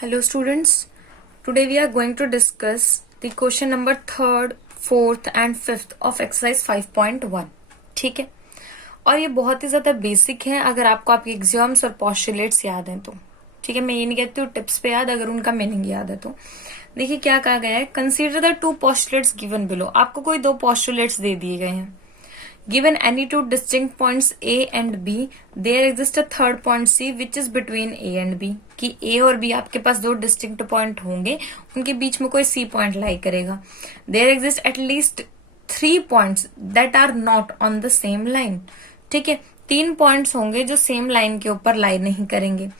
Hello students, today we are going to discuss the question number 3rd, 4th and 5th of exercise 5.1. ठीक है, और ये बहुत ही ज्यादा बेसिक है अगर आपको आपके एग्जाम्स और पोस्टुलेट्स याद हैं तो। ठीक है, मैं ये नहीं कहती हूँ टिप्स पे याद, अगर उनका मीनिंग याद है तो। देखिए क्या कहा गया है, consider the 2 postulates given below. आपको कोई 2 पोस्टुलेट्स दे दिए गए हैं। Given any 2 distinct points A and B, there exists a third point C which is between A and B. कि A और B आपके पास 2 distinct point होंगे, उनके बीच में कोई C point लाई करेगा. There exist at least 3 points that are not on the same line. ठीक है, 3 points होंगे जो same line के ऊपर लाई नहीं करेंगे.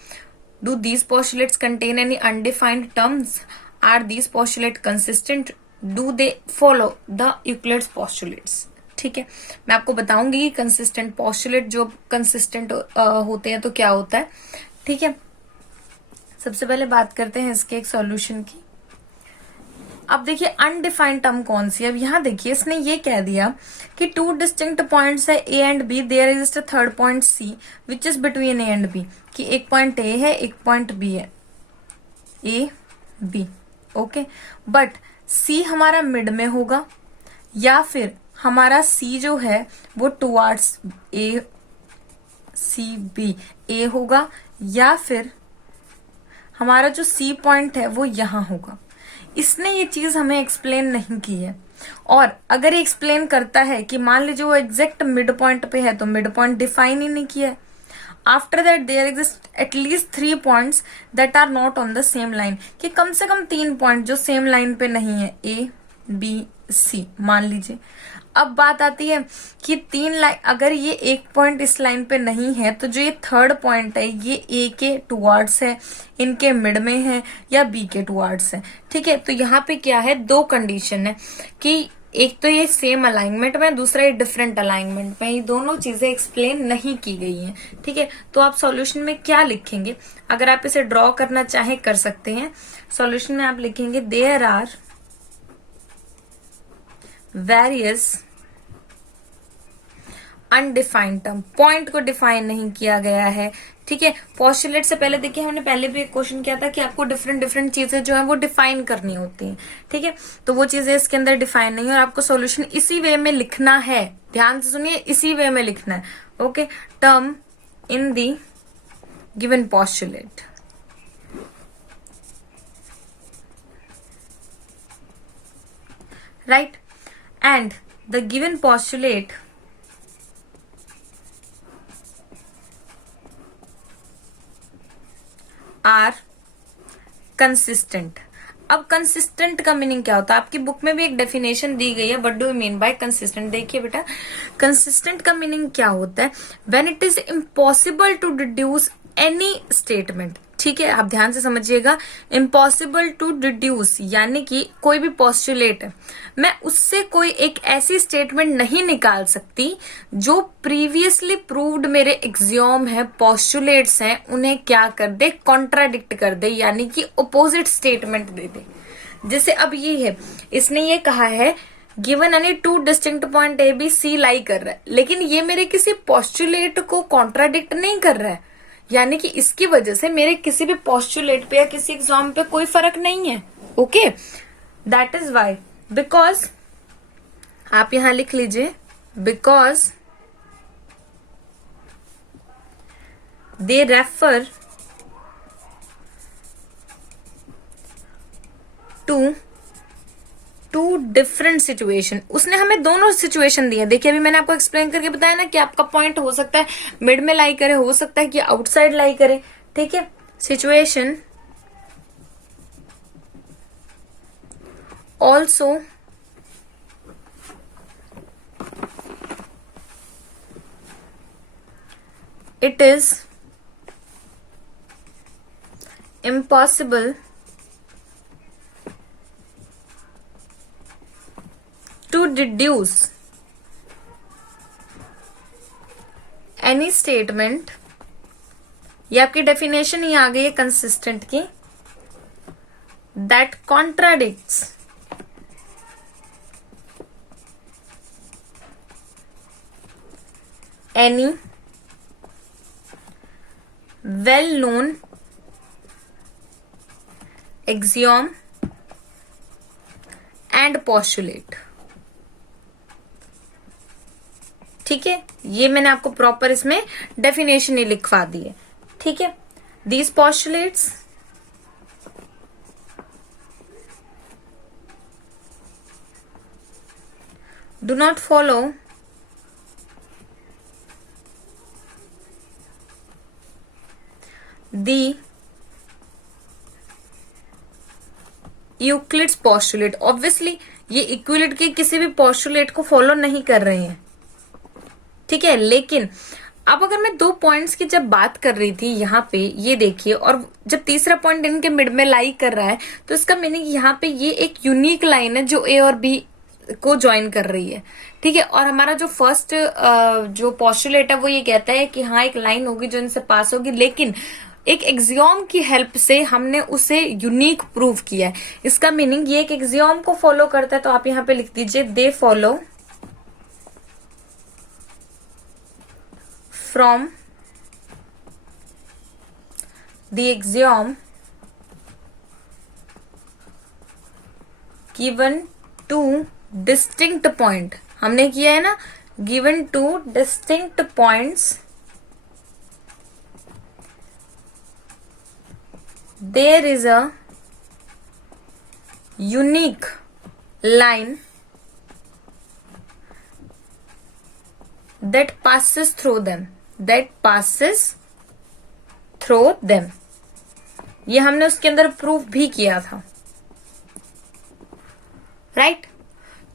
Do these postulates contain any undefined terms? Are these postulates consistent? Do they follow the Euclid's postulates? ठीक है, मैं आपको बताऊंगी कि कंसिस्टेंट पोस्टुलेट जो कंसिस्टेंट होते हैं तो क्या होता है। ठीक है, सबसे पहले बात करते हैं इसके एक सॉल्यूशन की। अब देखिए अनडिफाइंड टर्म कौन सी है। अब यहाँ देखिए इसने ये कह दिया कि 2 डिस्टिंक्ट पॉइंट्स है A and B, there exist a third point C which is between A and B. कि एक पॉइंट ए है, एक पॉइंट बी है, A B, okay. But C हमारा मिड में होगा या फिर हमारा C जो है वो टुवार्ड्स ए सी बी ए होगा, या फिर हमारा जो C पॉइंट है वो यहां होगा। इसने ये चीज हमें एक्सप्लेन नहीं की है। और अगर ये एक्सप्लेन करता है कि मान लीजिए वो एग्जैक्ट मिड पॉइंट पे है तो मिड पॉइंट डिफाइन ही नहीं किया है। After that there exist at least 3 points that are not on the same line, कि कम से कम 3 पॉइंट जो सेम लाइन पे नहीं है, ए बी सी मान लीजिए। अब बात आती है कि 3 लाइन, अगर ये एक पॉइंट इस लाइन पे नहीं है तो जो ये थर्ड पॉइंट है ये ए के टुवार्ड्स है, इनके मिड में है, या बी के टुवार्ड्स है। ठीक है, तो यहाँ पे क्या है, 2 कंडीशन है कि एक तो ये सेम अलाइनमेंट में, दूसरा ये डिफरेंट अलाइनमेंट में। ये दोनों चीजें एक्सप्लेन नहीं की गई हैं। ठीक है, तो आप सॉल्यूशन में क्या लिखेंगे, अगर आप इसे ड्रॉ करना चाहे कर सकते हैं। सॉल्यूशन में आप लिखेंगे there are various undefined term. Point को डिफाइन नहीं किया गया है। ठीक है, पोस्टुलेट से पहले देखिए हमने पहले भी एक क्वेश्चन किया था कि आपको डिफरेंट डिफरेंट चीजें जो है वो डिफाइन करनी होती हैं। ठीक है, तो वो चीजें इसके अंदर डिफाइन नहीं है और आपको सॉल्यूशन इसी वे में लिखना है। ध्यान से सुनिए, इसी वे में लिखना है। Okay, term in the given postulate. Right, and the given postulate are consistent। अब कंसिस्टेंट का मीनिंग क्या होता है, आपकी बुक में भी एक डेफिनेशन दी गई है, what do you mean by consistent. देखिए बेटा, कंसिस्टेंट का मीनिंग क्या होता है, when it is impossible to deduce any statement. ठीक है, आप ध्यान से समझिएगा, इम्पॉसिबल टू डिड्यूस यानी कि कोई भी पोस्टुलेट है, मैं उससे कोई एक ऐसी स्टेटमेंट नहीं निकाल सकती जो प्रीवियसली प्रूव्ड मेरे एक्सियोम है, पोस्टुलेट्स हैं, उन्हें क्या कर दे, कॉन्ट्राडिक्ट कर दे, यानी कि अपोजिट स्टेटमेंट दे दे। जैसे अब ये है, इसने ये कहा है given any 2 distinct point A B C lie कर रहा है, लेकिन ये मेरे किसी पोस्टुलेट को कॉन्ट्राडिक्ट नहीं कर रहा है, यानी कि इसकी वजह से मेरे किसी भी पोस्टुलेट पे या किसी एग्जाम पे कोई फर्क नहीं है। Okay, that is why, because आप यहां लिख लीजिए, because they refer to different situation. उसने हमें दोनों सिचुएशन दी है। देखिए अभी मैंने आपको एक्सप्लेन करके बताया ना कि आपका पॉइंट हो सकता है मिड में लाई करे, हो सकता है कि आउटसाइड लाई करे। ठीक है, situation also it is impossible to deduce any statement। ये आपकी डेफिनेशन ही आ गई है कंसिस्टेंट की, that contradicts any well known axiom and postulate. ठीक है, ये मैंने आपको प्रॉपर इसमें डेफिनेशन ही लिखवा दी है। ठीक है, these postulates do not follow the Euclid's postulate. Obviously ये यूक्लिड के किसी भी पोस्टुलेट को फॉलो नहीं कर रहे हैं। ठीक है, लेकिन अब अगर मैं 2 पॉइंट्स की जब बात कर रही थी यहाँ पे, ये देखिए, और जब तीसरा पॉइंट इनके मिड में लाई कर रहा है, तो इसका मीनिंग यहाँ पे ये एक यूनिक लाइन है जो ए और बी को ज्वाइन कर रही है। ठीक है, और हमारा जो फर्स्ट जो पोस्टुलेट है वो ये कहता है कि हाँ एक लाइन होगी जो इनसे पास होगी, लेकिन एक एक्सियोम की हेल्प से हमने उसे यूनिक प्रूव किया है। इसका मीनिंग ये एक एक्सियोम को फॉलो करता है, तो आप यहां पे लिख दीजिए they follow from the axiom given two distinct point. हमने किया है ना, given two distinct points there is a unique line that passes through them, ये हमने उसके अंदर प्रूफ भी किया था। राइट,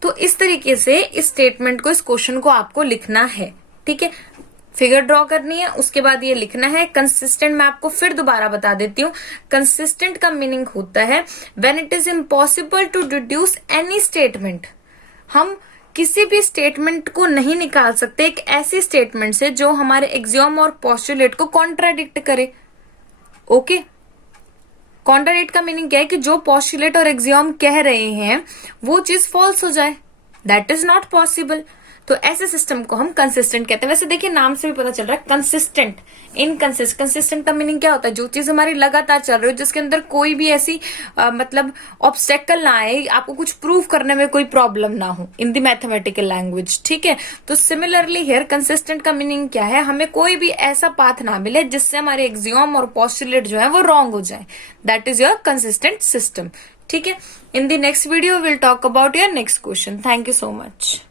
तो इस तरीके से इस स्टेटमेंट को, इस क्वेश्चन को आपको लिखना है। ठीक है, फिगर ड्रॉ करनी है, उसके बाद ये लिखना है। कंसिस्टेंट मैं आपको फिर दोबारा बता देती हूँ। कंसिस्टेंट का मीनिंग होता है when it is impossible to deduce any statement. हम किसी भी स्टेटमेंट को नहीं निकाल सकते एक ऐसी स्टेटमेंट से जो हमारे एक्सियोम और पोस्टुलेट को कॉन्ट्राडिक्ट करे। ओके, कॉन्ट्राडिक्ट का मीनिंग क्या है कि जो पोस्टुलेट और एक्सियोम कह रहे हैं वो चीज फॉल्स हो जाए। That is not possible. तो ऐसे सिस्टम को हम कंसिस्टेंट कहते हैं। वैसे देखिए नाम से भी पता चल रहा है कंसिस्टेंट, कंसिस्टेंट का मीनिंग क्या होता है? जो चीज हमारी लगातार चल रही हो, जिसके अंदर कोई भी ऐसी मतलब ऑब्स्टेकल ना आए, आपको कुछ प्रूव करने में कोई प्रॉब्लम ना हो इन द मैथमेटिकल लैंग्वेज। ठीक है, तो सिमिलरली हियर कंसिस्टेंट का मीनिंग क्या है? हमें कोई भी ऐसा पाथ ना मिले जिससे हमारे एक्सियोम और पोस्टुलेट जो है वो रॉन्ग हो जाए। That is your consistent system. ठीक है, in the next video will talk about your next question. Thank you so much.